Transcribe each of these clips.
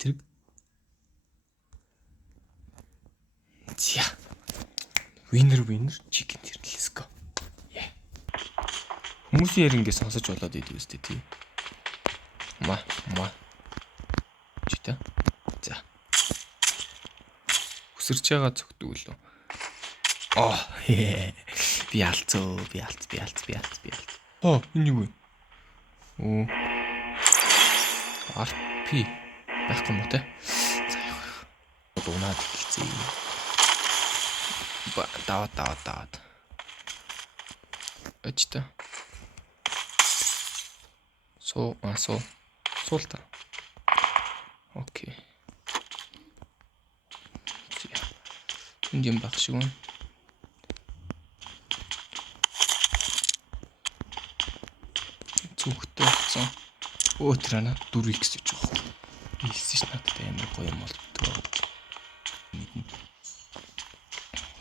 тэлтрэг. За. Winner chicken here. Let's go. Yeah. Хүмүүсийн ярингээс сонсож болоод идэв үстэй тий. Ма. Чита. За. Өсөрч байгаа зөвхдөг лөө. Oh, би алцоо. Энэ юу вэ? Оо. RP байхгүй юм уу те? За яах вэ? Дуунаад хэлцээ. Даваад. Очтой. Суу та. Окей. Энд юм баг шиг байна. Зүгтээ болсон. Өтрана 4x гэж байгаа. Хэлсэн ш надад амар гоё юм болтгоо.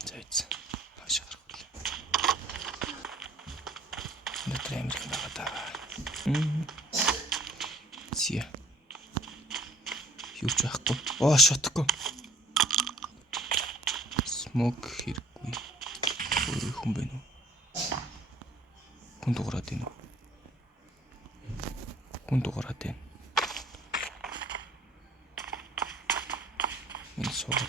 Зайц. Хашаа гаргав. Надад амар юм байгаа даа. Зя. Юу ч байхгүй. Шотгүй. Смок хэрэггүй. Хүн бэ нү? Хүн дуурайд байна уу? Хүн дуурайд байна. Энэ суугач.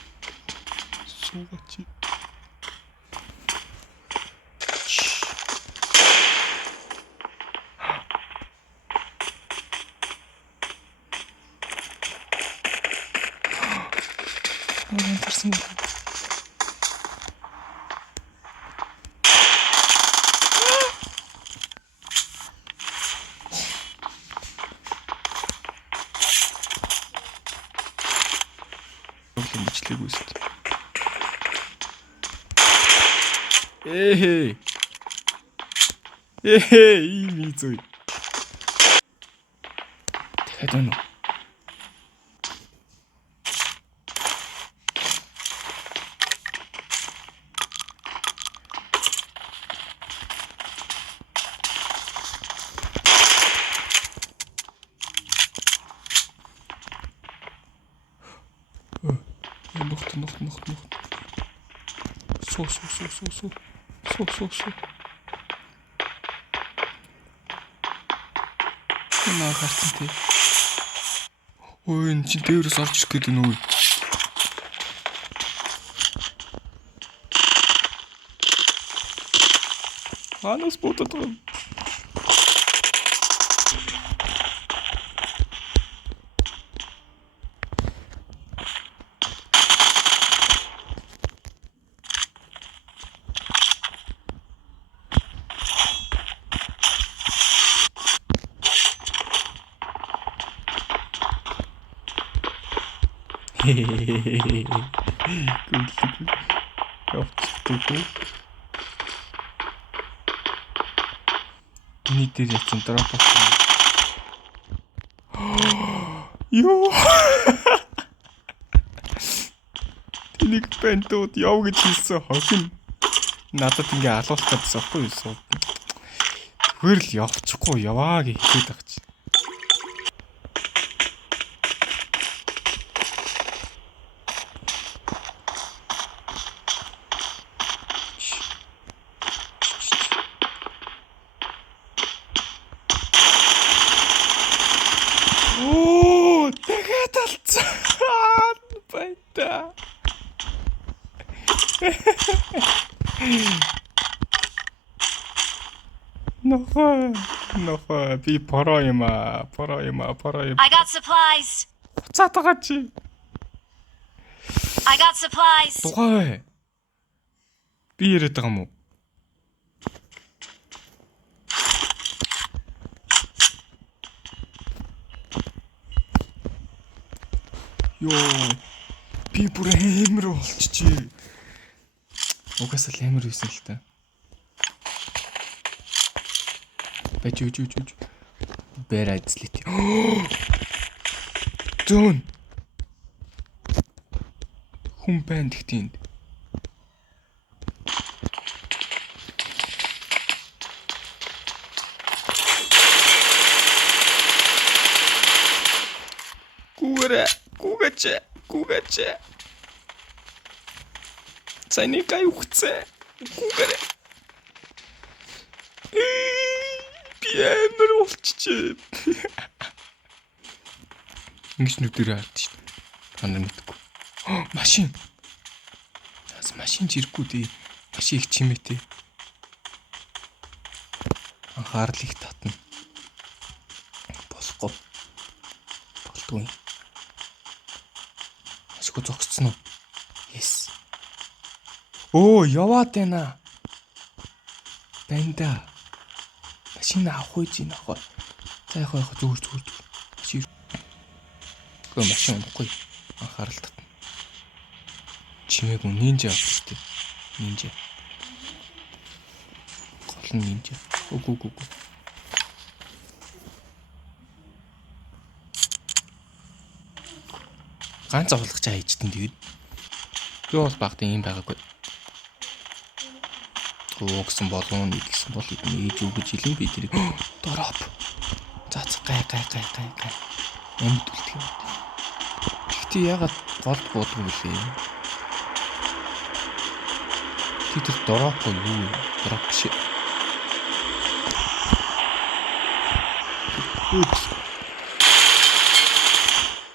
Тарсан. Бичлэг үст. Ийм ийзүй. Дахиад байна уу? Нухт. Суу. Наа харсан тий. Ой энэ чинь дээрээс орж ирэх гээд байна уу? Анаас бодоод байна. Эний дээр яцсан дроп болсон. Йоо. Тэнийг бэнтүүд яв гэж хэлсэн хохин. Надад ингээ алуулах гэдсэн байхгүй юу? Зүгээр л явчихгүй яваа гэж хэлээд байгаа чи. Тэгээд алцсан. Байта. Нохо би параа юм. I got supplies. Цаад байгаа чи. I got supplies. Тухай. Би яриад байгаа юм уу? Йоо. Би бүр амар болчихжээ. Угаасаа л амар байсан л та. Бэж. Бэр айцлít. Зүүн. Хүн байна гэхдээ энд. Гүүгэж. Цайныг аюуцээ. Гүүгээрээ. Би амар болчихжээ. Ингэж нүдэрээ хард шүү дээ. Та нар мэдгүй. Машин. Машин жирггүй дээ. Машин их чимээтэй. Анхаарал их татна. Болохгүй. Болдгүй. Ашгүй зогсцсон уу? Yes. Оо, яваад байна. Бэнда. Машин авах үйж ийн авах. За яг зүгээр. Машин. Гөө машин унахгүй. Анхаарал татна. Чимээг нинжа авах шүү дээ. Нинжа. Гол нь нинжа. Үгүй. Ганц авах чаа хийжтэн тэгээд. Би бол багтаа юм байгаагүй. Оо гэсэн болов нэг гэсэн бол ээж үг гэж хэлэн би тэрийг дороп. За гай. Амьд үлдэх. Гэхдээ ягаад гол буудгүй лээ. Тэр дороп юу? Дороп биш.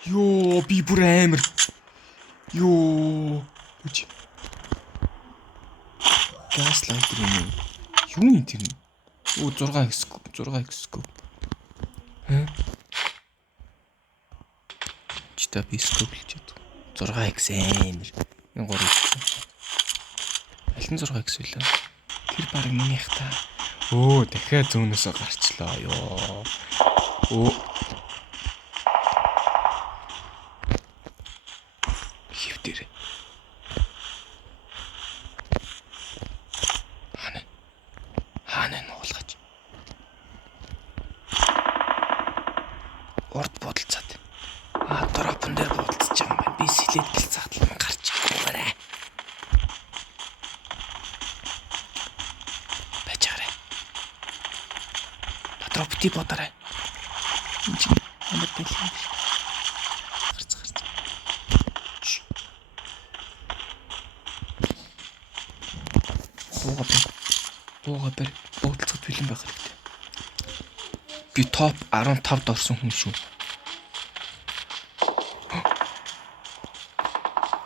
Йоо би бүр амар. Йоо. Үгүй. Газлайтер юм. Юу юм тэр? Оо 6x. Чита би скоп хэлчихэд. 6x амар. 13. Аль нь 6x вэ? Тэр баг минийх та. Оо дахиад зүүнээсээ гарчлаа ёо. Оо. Хивдэр. Хаана нуулгаж. Урд бодолцоод. Дропон дээр бодолцож байгаа юм байна. Би сэлэд гэлцаадлан гарч ирээрээ. Бачаарай. Дропти бодорой. Энд чинь амар бэлэн. Гарц. Бууга бэр бодолцоод бэлэн байх хэрэгтэй. Би топ 15-д орсон хүн шүү.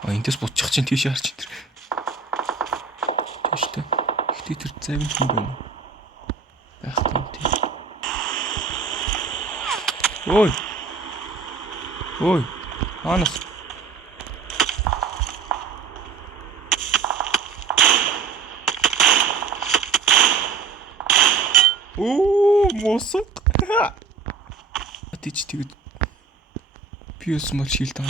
Эндээс буцчих чинь тийшээ харж энэ. Тийш тэ. Ихтэй тэр завин хүн байна. Байхгүй юм тий. Ой. Анас. Мосок. Атич тэгээд пиус мал шилдэг.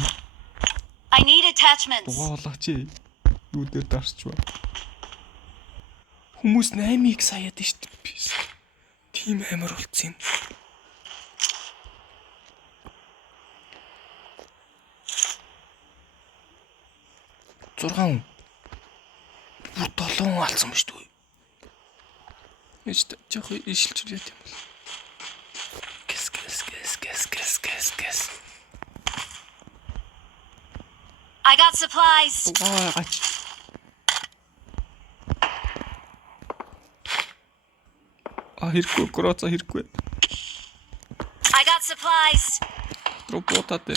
I need attachments. Дугаалаач. Юу дээр дарсч ба. Хүмүүс 8x саяад шүү дээ. Пиус. Тим амар болцсон юм. Зургаан. Бүр 7 алцсан шүү дээ. Яж жоох ишилж яа юм бол. Гэс. I got supplies. Аач. Хэрэггүй гроца хэрэггүй. I got supplies. Роботате.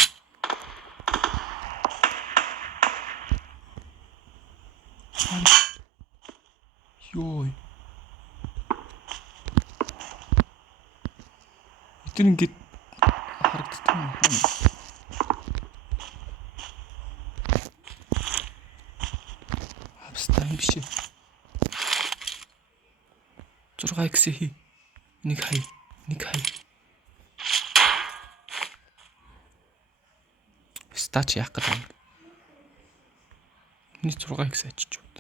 Йой. Тэр ингээд харагддаг юм. Абстан биш. 6x хий. Нэг хай. Стач яах гэдэг юм. Миний 6x ачиж байна.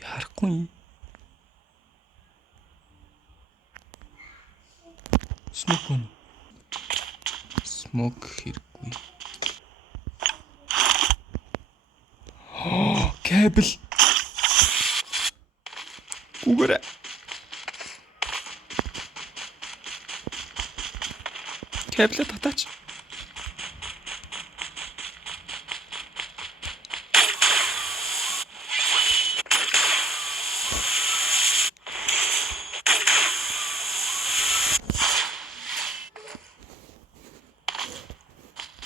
Харахгүй. Смок хэрэггүй. Кабел. Үгээрээ. Кабель татаач.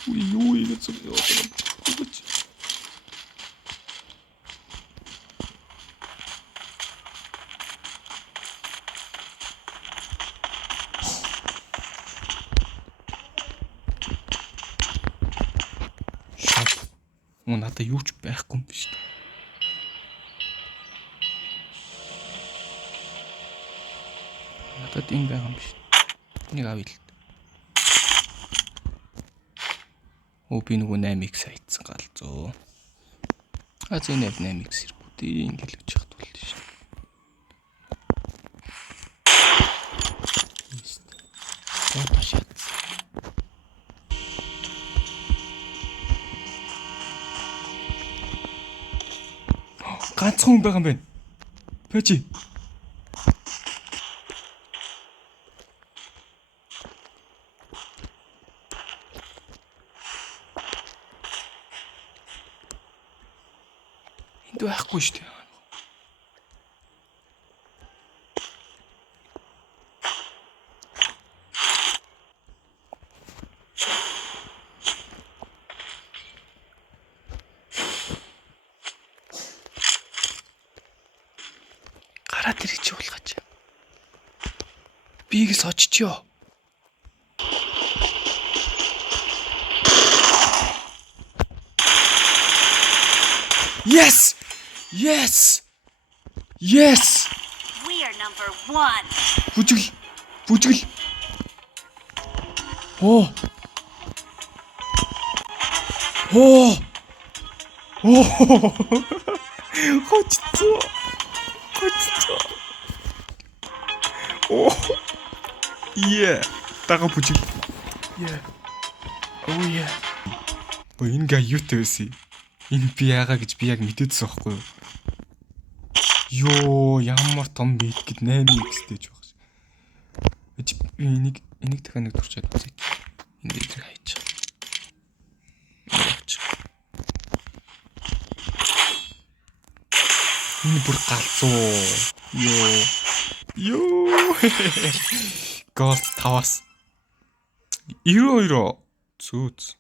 Юу ингэ зүг явуулах вэ? Надад юу ч байхгүй юм биш үү? Надад энэ байгаа юм биш. Энийг авъя л. Би нөгөө 8x хайцсан галзуу. Зэ 8x ирбүүдээ ингээл гэж яхад бол шүү дээ. Ташаад. Ганцхан хүн байгаа юм байна. Пэжи. Энд байхгүй шүү дээ. Гараад ирэх чи болгооч. Бигс очичё. Yes! Yes! Yes! We are number 1. Бүжгэл. Оо. Хоццоо. Yeah. Тага бүжиг. Yeah. Oh yeah. Энэ га юутэй байсан? Энэ би яага гэж би яг мэдээдсэн байхгүй юу? Йоо, ямар том бит гэд 8x дэж байгаа ш. Энийг дахиад нэг турчаад үзье. Энд дээр хайчих. Энэ бүр галзуу. Йоо. Гол 5-аас 92. Зүүц.